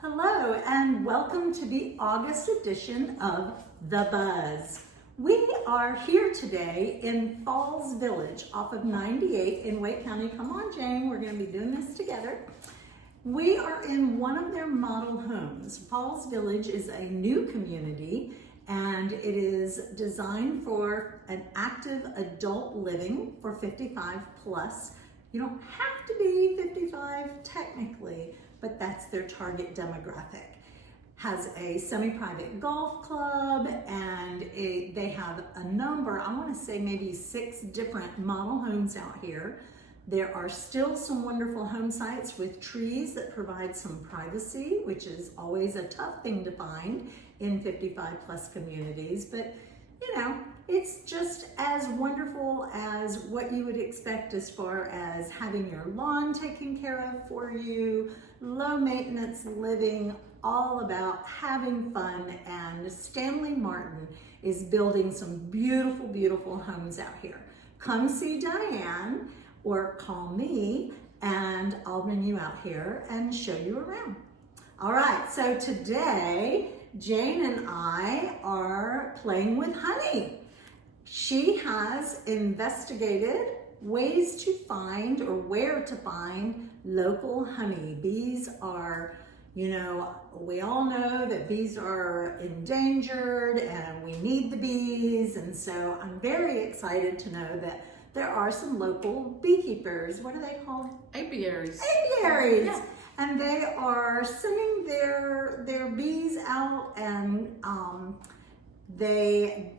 Hello and welcome to the August edition of The Buzz. We are here today in Falls Village off of 98 in Wake County. Come on, Jane, we're going to be doing this together. We are in one of their model homes. Falls Village is a new community and it is designed for an active adult living for 55 plus. You don't have to be 55 technically, but that's their target demographic. Has a semi-private golf club and they have a number, I want to say maybe 6 different model homes out here. There are still some wonderful home sites with trees that provide some privacy, which is always a tough thing to find in 55 plus communities, but you know, it's just as wonderful as what you would expect as far as having your lawn taken care of for you, low maintenance living, all about having fun. And Stanley Martin is building some beautiful, beautiful homes out here. Come see Diane or call me and I'll bring you out here and show you around. All right, so today, Jane and I are playing with honey. She has investigated ways to find or where to find local honey. Bees are, you know, we all know that bees are endangered and we need the bees. And so I'm very excited to know that there are some local beekeepers. What are they called? Apiaries. Apiaries. Yeah. And they are sending their bees out and they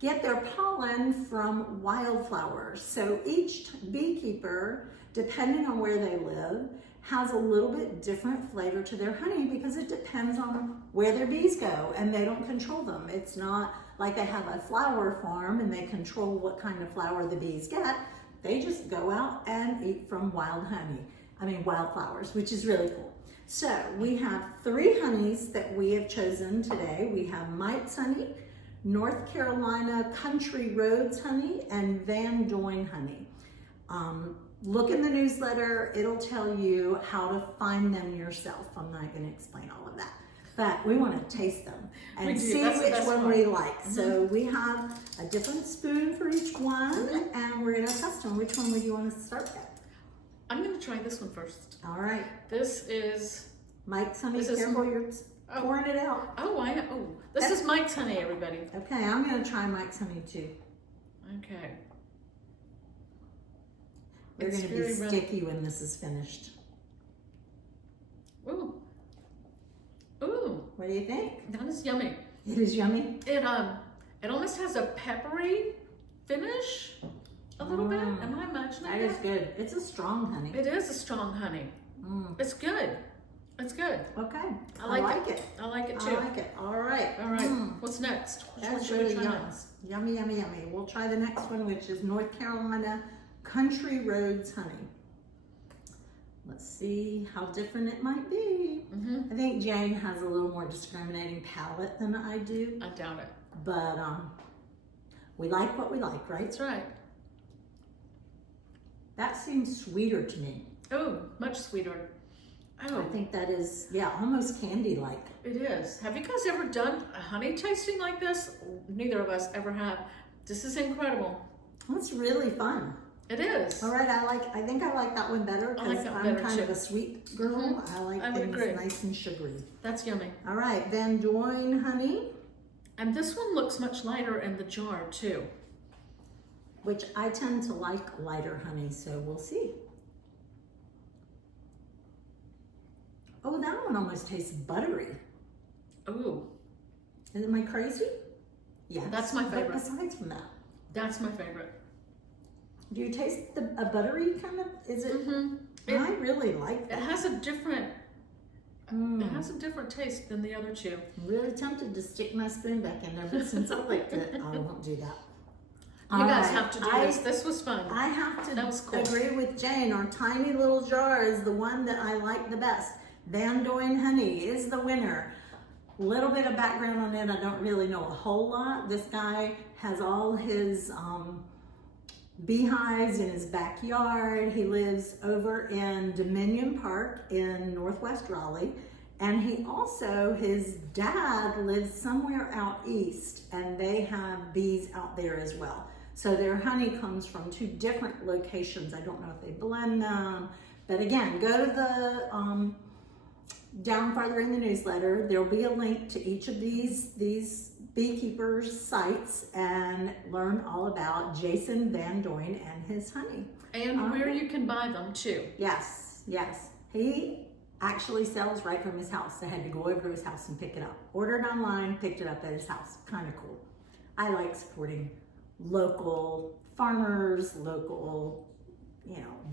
get their pollen from wildflowers. So each beekeeper, depending on where they live, has a little bit different flavor to their honey because it depends on where their bees go and they don't control them. It's not like they have a flower farm and they control what kind of flower the bees get. They just go out and eat from wildflowers, which is really cool. So we have 3 honeys that we have chosen today. We have Mike's honey, North Carolina Country Roads honey, and Van Doyne honey. Look in the newsletter, it'll tell you how to find them yourself. I'm not going to explain all of that, but we want to taste them and see which one we like. So we have a different spoon for each one and we're going to test them. Which one would you want to start with? I'm going to try this one first. All right. This is Mike's honey. Careful, you're pouring it out. Oh, I know. Oh, this is Mike's honey, everybody. Okay, I'm going to try Mike's honey too. Okay. They're going to be sticky when this is finished. Ooh. Ooh. What do you think? That is yummy. It is yummy. It almost has a peppery finish. A little bit. Am I imagining that? That is good. It's a strong honey. It is a strong honey. It's good. It's good. Okay. I like it. I like it too. I like it. All right. All right. What's next? That's really yummy, yummy, yummy. We'll try the next one, which is North Carolina Country Roads honey. Let's see how different it might be. I think Jane has a little more discriminating palate than I do. I doubt it. But we like what we like, right? That's right. That seems sweeter to me. Oh, much sweeter. Oh. I think that is, yeah, almost candy-like. It is. Have you guys ever done a honey tasting like this? Neither of us ever have. This is incredible. That's really fun. It is. All right, I think I like that one better because I'm kind of a sweet girl. I like things nice and sugary. That's yummy. All right, Van Doyne honey. And this one looks much lighter in the jar too. Which I tend to like lighter honey, so we'll see. Oh, that one almost tastes buttery. Ooh. Am I crazy? Yeah. That's my favorite. But besides from that. That's my favorite. Do you taste a buttery kind of, is it? I really like that. It has a different, it has a different taste than the other 2. I'm really tempted to stick my spoon back in there, but since I liked it, I won't do that. You guys have to do this. This was fun. I have to that was cool. agree with Jane. Our tiny little jar is the one that I like the best. Van Doyne honey is the winner. Little bit of background on it. I don't really know a whole lot. This guy has all his beehives in his backyard. He lives over in Dominion Park in Northwest Raleigh. And his dad lives somewhere out east, and they have bees out there as well. So their honey comes from 2 different locations. I don't know if they blend them, but again, go to the, down farther in the newsletter, there'll be a link to each of these beekeepers' sites and learn all about Jason Van Doyen and his honey. And where you can buy them too. Yes, yes. He actually sells right from his house. I had to go over to his house and pick it up. Ordered online, picked it up at his house. Kind of cool. I like supporting local farmers, local,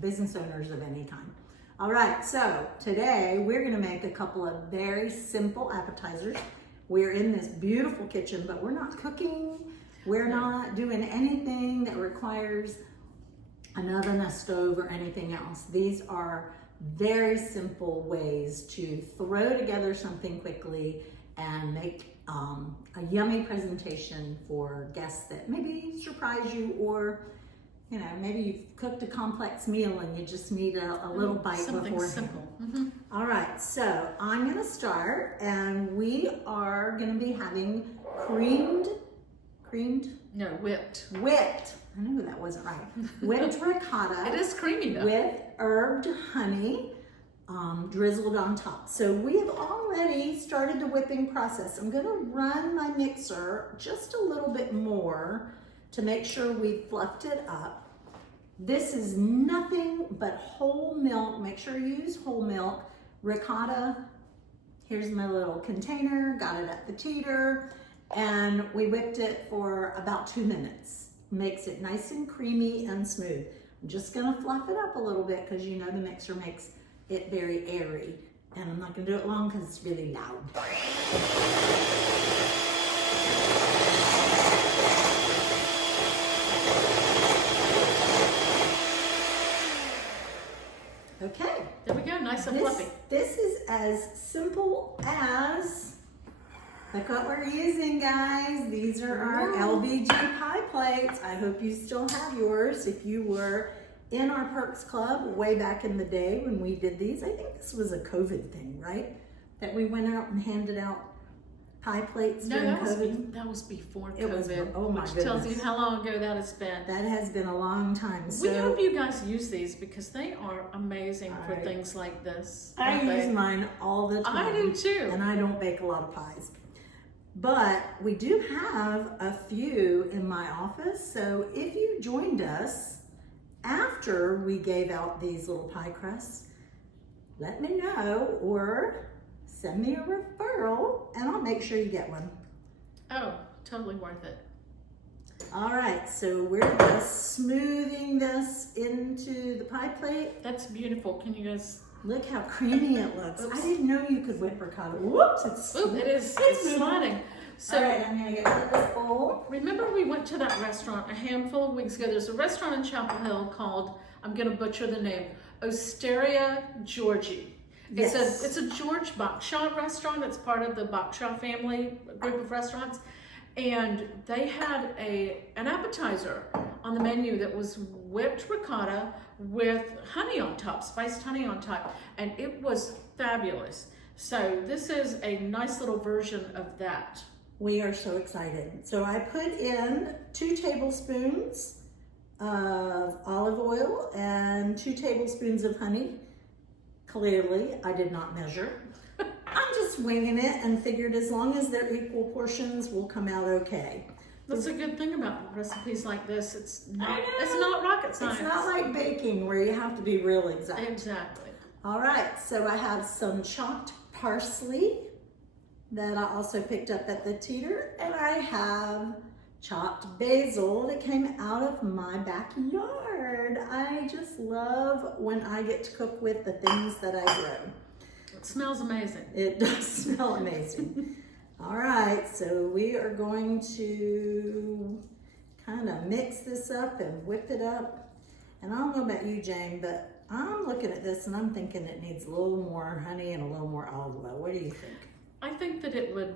business owners of any kind. All right, so today we're gonna make a couple of very simple appetizers. We're in this beautiful kitchen, but we're not cooking. We're not doing anything that requires an oven, a stove, or anything else. These are very simple ways to throw together something quickly and make a yummy presentation for guests that maybe surprise you, or maybe you've cooked a complex meal and you just need a little bite Something beforehand. simple. All right, so I'm gonna start, and we are gonna be having whipped, I knew that wasn't right, whipped ricotta. It is creamy though. With herbed honey drizzled on top. So we have already started the whipping process. I'm gonna run my mixer just a little bit more to make sure we fluffed it up. This is nothing but whole milk. Make sure you use whole milk. Ricotta, here's my little container, got it at the teeter, and we whipped it for about 2 minutes. Makes it nice and creamy and smooth. I'm just gonna fluff it up a little bit because the mixer makes it very airy. And I'm not gonna do it long because it's really loud. Okay. There we go, nice and fluffy. This is as simple as, look what we're using, guys. These are our LBG pie plates. I hope you still have yours. If you were in our Perks Club way back in the day when we did these, I think this was a COVID thing, right? That we went out and handed out pie plates during COVID. That was before It was, COVID, oh my which goodness. tells you how long ago that has been. That has been a long time. We So hope you guys use these because they are amazing for I- things like this. I aren't they? use mine all the time. I do too. And I don't bake a lot of pies. But we do have a few in my office. So if you joined us after we gave out these little pie crusts, let me know or send me a referral and I'll make sure you get one. Oh, totally worth it. All right, so we're just smoothing this into the pie plate. That's beautiful. Can you guys? Look how creamy it looks. Oops. I didn't know you could whip ricotta. Whoops, it's Oh, it is. It's sliding. So, all right, I'm gonna get rid of this bowl. remember we went to that restaurant a handful of weeks ago. There's a restaurant in Chapel Hill called, I'm going to butcher the name, Osteria Georgie. Yes. It's a George Bakshaw restaurant. It's part of the Bakshaw family group of restaurants. And they had an appetizer on the menu that was whipped ricotta with honey on top, spiced honey on top. And it was fabulous. So this is a nice little version of that. We are so excited. So I put in 2 tablespoons of olive oil and 2 tablespoons of honey. Clearly, I did not measure. I'm just winging it and figured as long as they're equal portions, we'll come out okay. That's a good thing about recipes like this. It's I not know. rocket science. It's not like baking where you have to be real exact. Exactly. All right, so I have some chopped parsley that I also picked up at the teeter, and I have chopped basil that came out of my backyard. I just love when I get to cook with the things that I grow. It smells amazing. It does smell amazing. All right, so we are going to kind of mix this up and whip it up. And I don't know about you, Jane, but I'm looking at this and I'm thinking it needs a little more honey and a little more olive oil. What do you think? I think that it would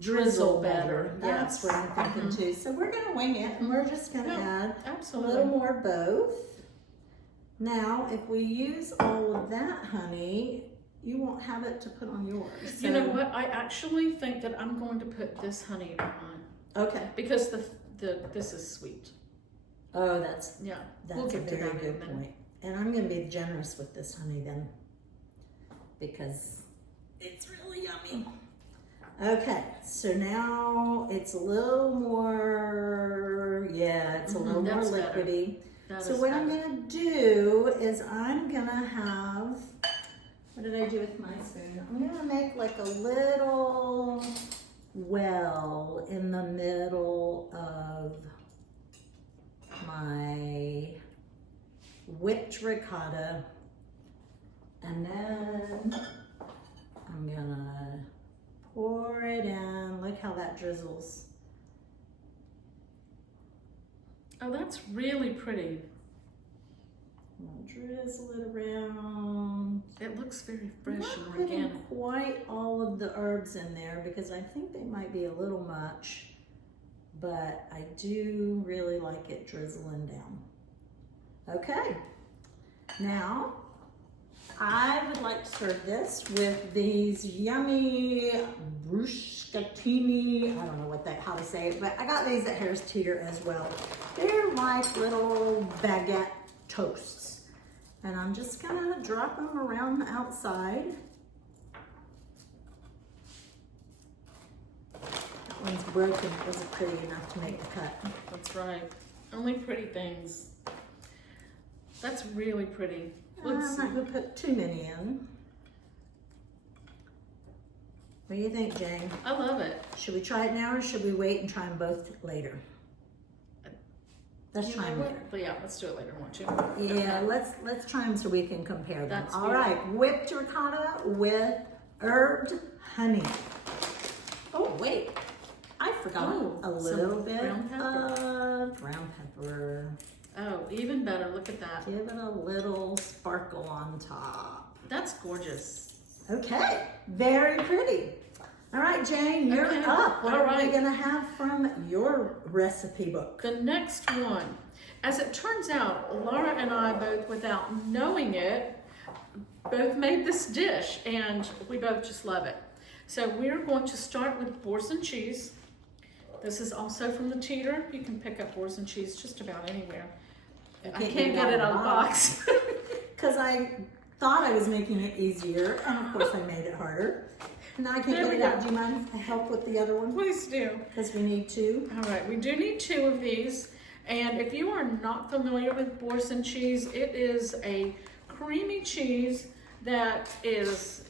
Drizzle better. That's Yes. what I'm thinking too. So we're gonna wing it and we're just gonna Yeah, add a absolutely. little more both. Now, if we use all of that honey, you won't have it to put on yours. You know So- what? I actually think that I'm going to put this honey on mine Okay. because this is sweet. Oh, that's Yeah, that's we'll a get to very that in a good minute. point. And I'm gonna be generous with this honey then, because it's really yummy. Okay, so now it's a little more, it's a little more that's better. liquidy. That So is what I'm better. gonna do is I'm gonna have, what did I do with my spoon? I'm gonna make like a little well in the middle of my whipped ricotta, and then I'm gonna pour it in. Look how that drizzles. Oh, that's really pretty. I'll drizzle it around. It looks very I'm fresh not and putting organic. quite all of the herbs in there because I think they might be a little much, but I do really like it drizzling down. Okay, now I would like to serve this with these yummy bruschettina. I don't know how to say it, but I got these at Harris Teeter as well. They're like little baguette toasts. And I'm just gonna drop them around the outside. That one's broken, it wasn't pretty enough to make the cut. That's right. Only pretty things. That's really pretty. Let's I'm not gonna put too many in. What do you think, Jane? I love it. Should we try it now or should we wait and try them both later? Let's You try know them what? later. But yeah, let's do it later, won't you? Yeah, let's try them so we can compare them. That's All right, whipped ricotta with herbed honey. Oh wait, I forgot Oh, a some little bit ground pepper. of ground pepper. Oh, even better. Look at that. Give it a little sparkle on top. That's gorgeous. Okay, very pretty. All right, Jane, you're Okay, up. What all are we right. gonna have from your recipe book? The next one. As it turns out, Laura and I both, without knowing it, both made this dish and we both just love it. So we're going to start with boars and cheese. This is also from the Teeter. You can pick up boars and cheese just about anywhere. I can't get it out of the box. Because I thought I was making it easier, and of course I made it harder. Now I can't There get we it out. go. Do you mind if I help with the other one? Please do. Because we need two. All right, we do need 2 of these. And if you are not familiar with boars and cheese, it is a creamy cheese that is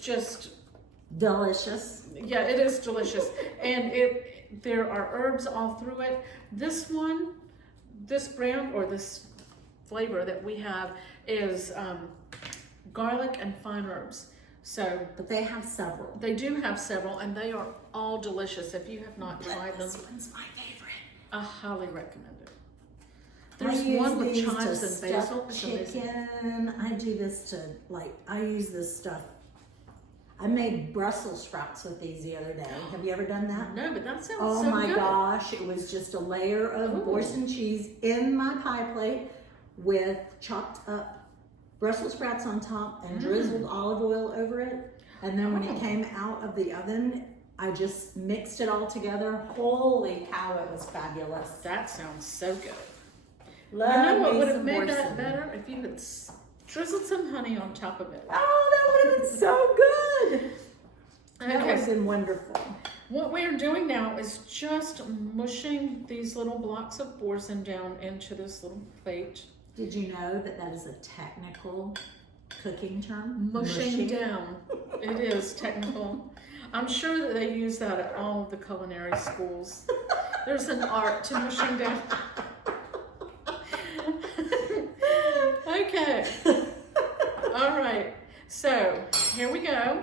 just, Delicious. yeah, it is delicious. And there are herbs all through it. This one, this brand or this flavor that we have is garlic and fine herbs. So But they have several. they do have several and they are all delicious. If you have not But tried them, this one's my favorite. I highly recommend it. I There's use one with these chives to and stuff basil. It's amazing. chicken. I do this to, I use this stuff. I made Brussels sprouts with these the other day. Have you ever done that? No, but that sounds Oh so my good. gosh, it was just a layer of Ooh. Boursin cheese in my pie plate with chopped up Brussels sprouts on top and drizzled olive oil over it. And then when Oh. it came out of the oven, I just mixed it all together. Holy cow, it was fabulous. That sounds so good. Love you know what me would have some made that Boursin. better? If you had drizzled some honey on top of it. Oh, that would have been so good. That would have Okay, been wonderful. what we are doing now is just mushing these little blocks of boursin down into this little plate. Did you know that that is a technical cooking term? Mushing down. It is technical. I'm sure that they use that at all of the culinary schools. There's an art to mushing down. Okay. All right. So here we go.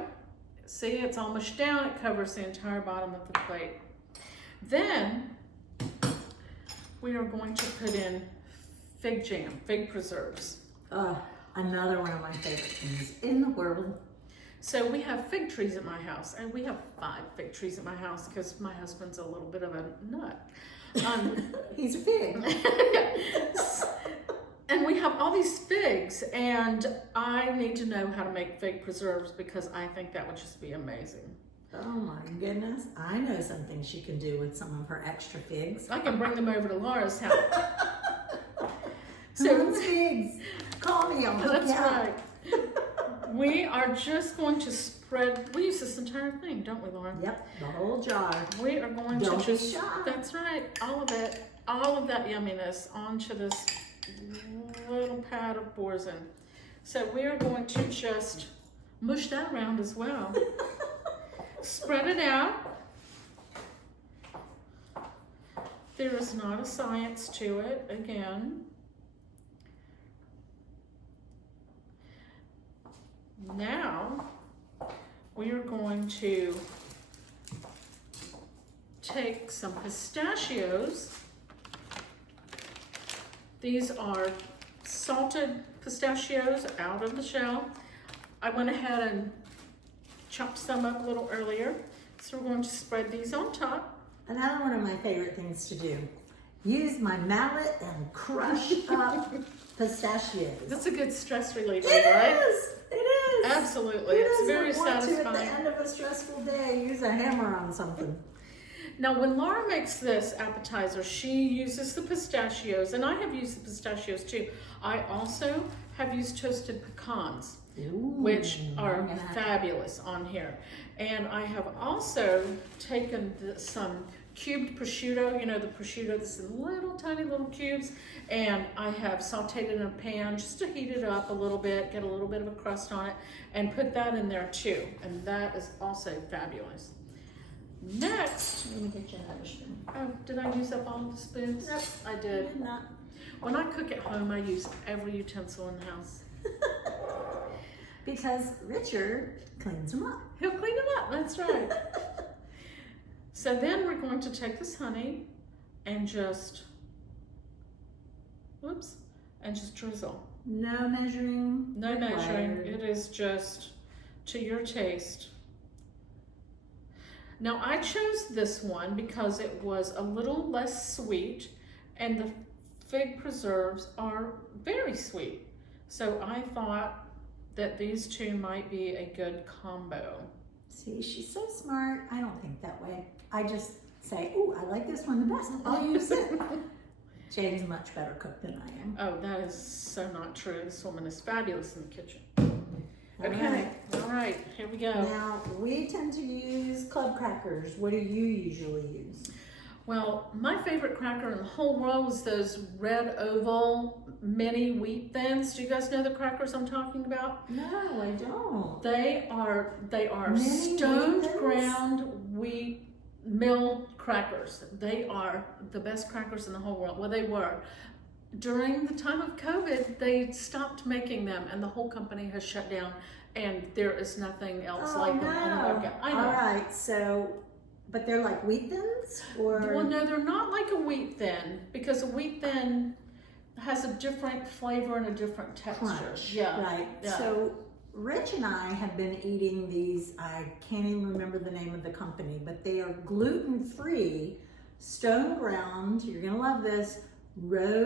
See, it's all mushed down. It covers the entire bottom of the plate. Then we are going to put in fig jam, fig preserves. Another one of my favorite things in the world. So we have fig trees at my house, and we have 5 fig trees at my house because my husband's a little bit of a nut. He's a pig. And we have all these figs, and I need to know how to make fig preserves because I think that would just be amazing. Oh my goodness. I know something she can do with some of her extra figs. I can bring them over to Laura's house. So figs. Call me, I'll hook That's you up. right. We are just going to spread, we use this entire thing, don't we, Laura? Yep, the whole jar. We are going Don't to be just, shy. that's right, all of it, all of that yumminess onto this little pad of boursin. So we are going to just mush that around as well. Spread it out. There is not a science to it, again. Now, we are going to take some pistachios. These are salted pistachios out of the shell. I went ahead and chopped some up a little earlier. So we're going to spread these on top. Another one of my favorite things to do. Use my mallet and crush up pistachios. That's a good stress reliever, It right? is. It is. Absolutely, Who it's doesn't very want to, at the satisfying. end of a stressful day, use a hammer on something? Now, when Laura makes this appetizer, she uses the pistachios, and I have used the pistachios too. I also have used toasted pecans, Ooh, which are I'm gonna have- fabulous on here. And I have also taken some cubed prosciutto, you know, the prosciutto that's in little tiny little cubes, and I have sauteed it in a pan just to heat it up a little bit, get a little bit of a crust on it, and put that in there too. And that is also fabulous. Next, Let me get you another spoon. oh, did I use up all of the spoons? Nope. I did. Not. When I cook at home, I use every utensil in the house. Because Richard cleans them up. He'll clean them up, that's right. So then we're going to take this honey and just, whoops, and just drizzle. No measuring. No measuring, required. it is just to your taste. Now I chose this one because it was a little less sweet and the fig preserves are very sweet. So I thought that these two might be a good combo. See, she's so smart. I don't think that way. I just say, "Ooh, I like this one the best. I'll use it." Jane's a much better cook than I am. Oh, that is so not true. This woman is fabulous in the kitchen. All Okay, right. all right, here we go. Now, we tend to use club crackers. What do you usually use? Well, my favorite cracker in the whole world is those red oval mini wheat thins. Do you guys know the crackers I'm talking about? No, I don't. They are Mini stoned wheat thins? ground wheat milled crackers. They are the best crackers in the whole world. Well, they were. During the time of COVID, they stopped making them and the whole company has shut down and there is nothing else like them on the market. I know. All right, so, but they're like wheat thins? Or Well, no, they're not like a wheat thin because a wheat thin has a different flavor and a different texture. crunch. Yeah. Right. Yeah. So Rich and I have been eating these, I can't even remember the name of the company, but they are gluten-free, stone ground, you're gonna love this,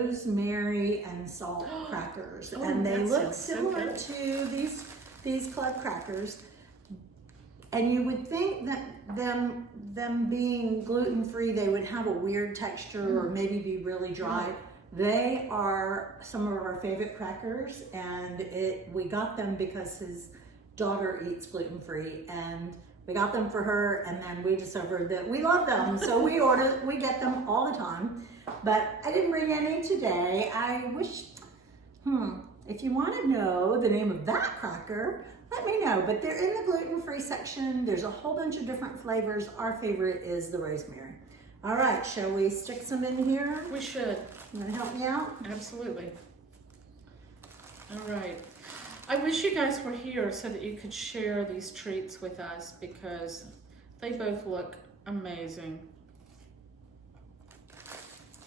rosemary and salt crackers. Oh, and they that look sounds so similar good. to these club crackers. And you would think that them being gluten-free, they would have a weird texture or maybe be really dry. They are some of our favorite crackers, and we got them because his daughter eats gluten-free, and we got them for her, and then we discovered that we love them, so we get them all the time. But I didn't bring any today. I wish, if you want to know the name of that cracker, let me know. But they're in the gluten-free section. There's a whole bunch of different flavors. Our favorite is the rosemary. All right, shall we stick some in here? We should. You want to help me out? Absolutely. All right. I wish you guys were here so that you could share these treats with us because they both look amazing.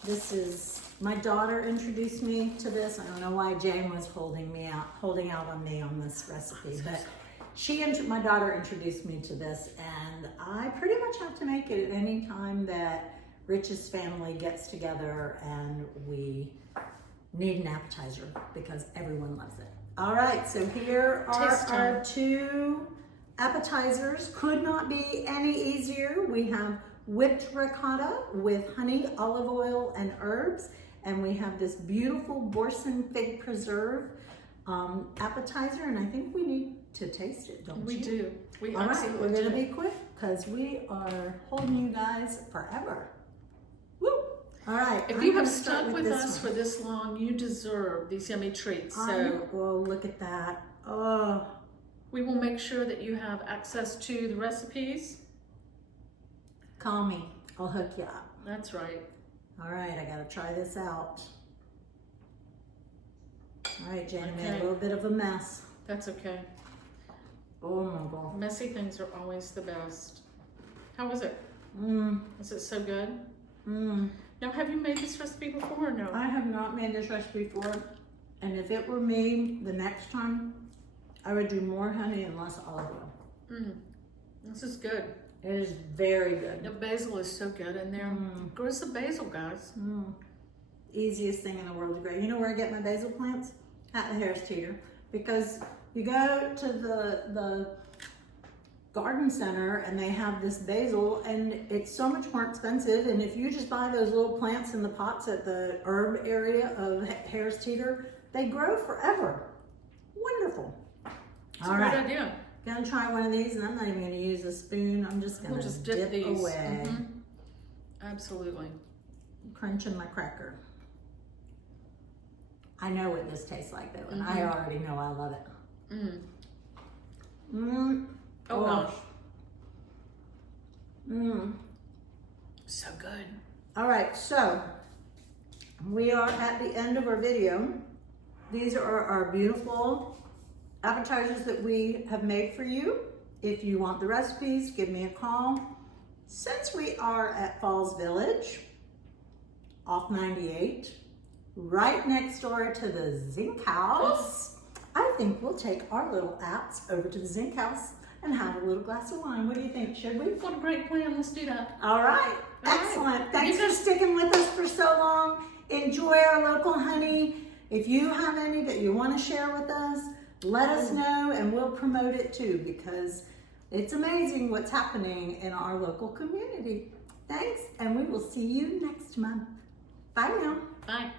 This is, my daughter introduced me to this. I don't know why Jane was holding out on me on this recipe, but my daughter introduced me to this, and I pretty much have to make it at any time that Rich's family gets together and we need an appetizer because everyone loves it. All right, so here are Taste our time. 2 appetizers. Could not be any easier. We have whipped ricotta with honey, olive oil, and herbs. And we have this beautiful Borson fig preserve appetizer. And I think we need to taste it, don't We you? do. We All right, absolutely we're gonna do. be quick because we are holding you guys forever. Woo! All right. If I'm you gonna have start stuck with this us one. for this long, you deserve these yummy treats. So Oh, look at that. Oh, we will make sure that you have access to the recipes. call me. I'll hook you up. That's right. All right, I gotta try this out. All right, Jen, I made a Okay. little bit of a mess. That's okay. Oh my God. Messy things are always the best. How was it? Mmm, Was it so good? mmm. Now, have you made this recipe before or no? I have not made this recipe before, and if it were me, the next time, I would do more honey and less olive oil. This is good. It is very good. The basil is so good in there. Grows the basil, guys. Easiest thing in the world to grow. You know where I get my basil plants? At the Harris Teeter. Because you go to the garden center and they have this basil and it's so much more expensive. And if you just buy those little plants in the pots at the herb area of Harris Teeter, they grow forever. Wonderful. It's a great idea. Gonna try one of these, and I'm not even gonna use a spoon. I'm just gonna We'll just dip these. away. Absolutely. Crunching my cracker. I know what this tastes like though, and I already know I love it. Oh gosh. Mmm. So good. All right, so we are at the end of our video. These are our beautiful appetizers that we have made for you. If you want the recipes, give me a call. Since we are at Falls Village, off 98, right next door to the Zinc House, I think we'll take our little apps over to the Zinc House and have a little glass of wine. What do you think? Should we? What a great plan. Let's do that. All right, excellent. Thanks for sticking with us for so long. Enjoy our local honey. If you have any that you want to share with us, let us know and we'll promote it too, because it's amazing what's happening in our local community. Thanks, and we will see you next month. Bye now. Bye.